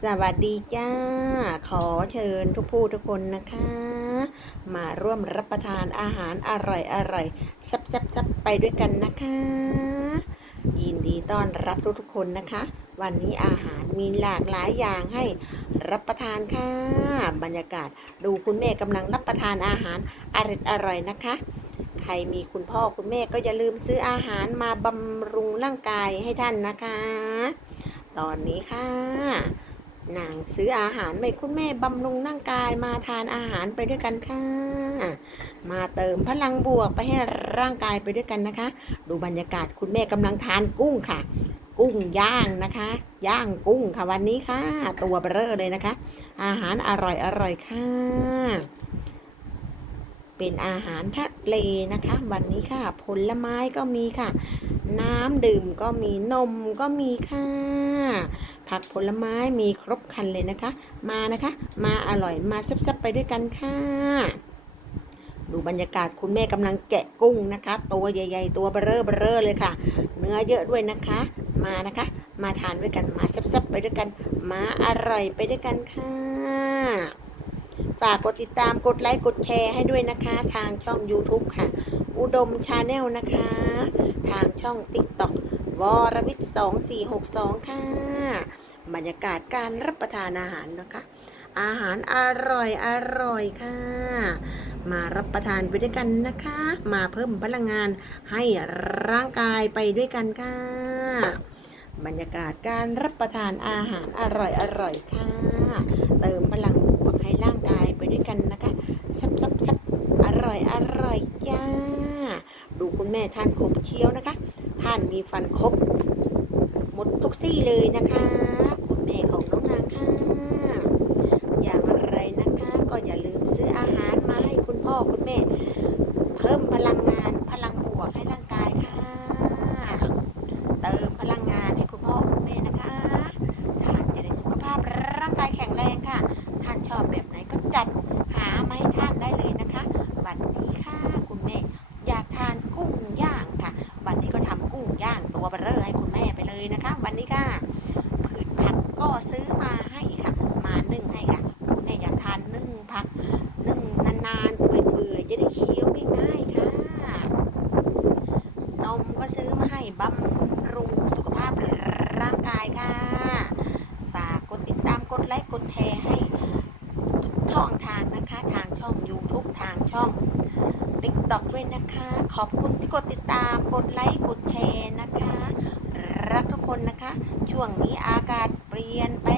สวัสดีจ้า ขอเชิญทุกผู้ทุกคนนะคะ มาร่วมรับประทานอาหารอร่อยอร่อยซับซับซับไปด้วยกันนะคะ ยินดีต้อนรับทุกทุกๆคนนะคะ วันนี้อาหารมีหลากหลายอย่างให้รับประทานค่ะ บรรยากาศดูคุณแม่กำลังรับประทานอาหารอร่อยอร่อยนะคะใครมีคุณพ่อคุณแม่ก็อย่าลืมซื้ออาหารมาบำรุงร่างกายให้ท่านนะคะ ตอนนี้ค่ะ นางซื้ออาหารให้คุณแม่บำรุงร่างกายมาทานอาหารไปด้วยกันค่ะ มาเติมพลังบวกไปให้ร่างกายไปด้วยกันนะคะ ดูบรรยากาศคุณแม่กำลังทานกุ้งค่ะ กุ้งย่างนะคะ ย่างกุ้งค่ะวันนี้ค่ะ ตัวเบลอเลยนะคะ อาหารอร่อยอร่อยค่ะเป็นอาหารทะเลนะคะ วันนี้ค่ะ ผลไม้ก็มีค่ะ น้ำดื่มก็มีนมก็มีค่ะ ผักผลไม้มีครบคันเลยนะคะ มานะคะ มาอร่อยมาแซ่บๆไปด้วยกันค่ะ ดูบรรยากาศคุณแม่กำลังแกะกุ้งนะคะ ตัวใหญ่ ๆ ตัวเบร่อเบร่อเลยค่ะ เนื้อเยอะด้วยนะคะ มานะคะ มาทานด้วยกันมาแซ่บๆไปด้วยกัน มาอร่อยไปด้วยกันค่ะฝากกดติดตามกดไลค์กดแชร์ให้ด้วยนะคะ ทางช่อง YouTube ค่ะ อุดมชาแนลนะคะ ทางช่อง TikTok วรวิทย์2462 ค่ะ บรรยากาศการรับประทานอาหารนะคะ อาหารอร่อยอร่อยค่ะ มารับประทานไปด้วยกันนะคะ มาเพิ่มพลังงานให้ร่างกายไปด้วยกันค่ะ บรรยากาศการรับประทานอาหารอร่อยอร่อยค่ะ เติมพลังบวกให้ร่างกายไปด้วยกันนะคะซับซับซับอร่อยอร่อยจ้าดูคุณแม่ทานขบเคี้ยวนะคะานมีฟันครบ หมดทุกซี่เลยนะคะ คุณแม่ของน้องนางค่ะ อย่างไรนะคะ ก็อย่าลืมซื้ออาหารมาให้คุณพ่อคุณแม่ เพิ่มพลังงานพลังบวกให้ร่างกายค่ะ เติมพลังงานให้คุณพ่อคุณแม่นะคะทานจะได้สุขภาพร่างกายแข็งแรงค่ะ ท่านชอบแบบไหนก็จัดหามาให้ท่านได้เลยนะคะ วันนี้ค่ะคุณแม่อยากทานกุ้งย่างค่ะ วันนี้ก็ทำกุ้งย่าง ตัวเบลอให้คุณแม่ไปเลยนะคะ วันนี้ค่ะผืนผักก็ซื้อมาให้ค่ะ มานึ่งให้ค่ะ คุณแม่อยากทานนึ่งผักนึ่งนานๆเปื่อยๆจะได้เคี้ยวง่ายๆค่ะนมก็ซื้อมาให้บำรุงสุขภาพร่างกายค่ะ ฝากกดติดตามกดไลค์กดแชร์ให้ทุกช่องทางนะคะ ทางช่อง YouTube ทางช่อง TikTok ด้วยนะคะ ขอบคุณที่กดติดตาม กดไลค์ กดแชร์นะคะ รักทุกคนนะคะ ช่วงนี้อากาศเปลี่ยนไป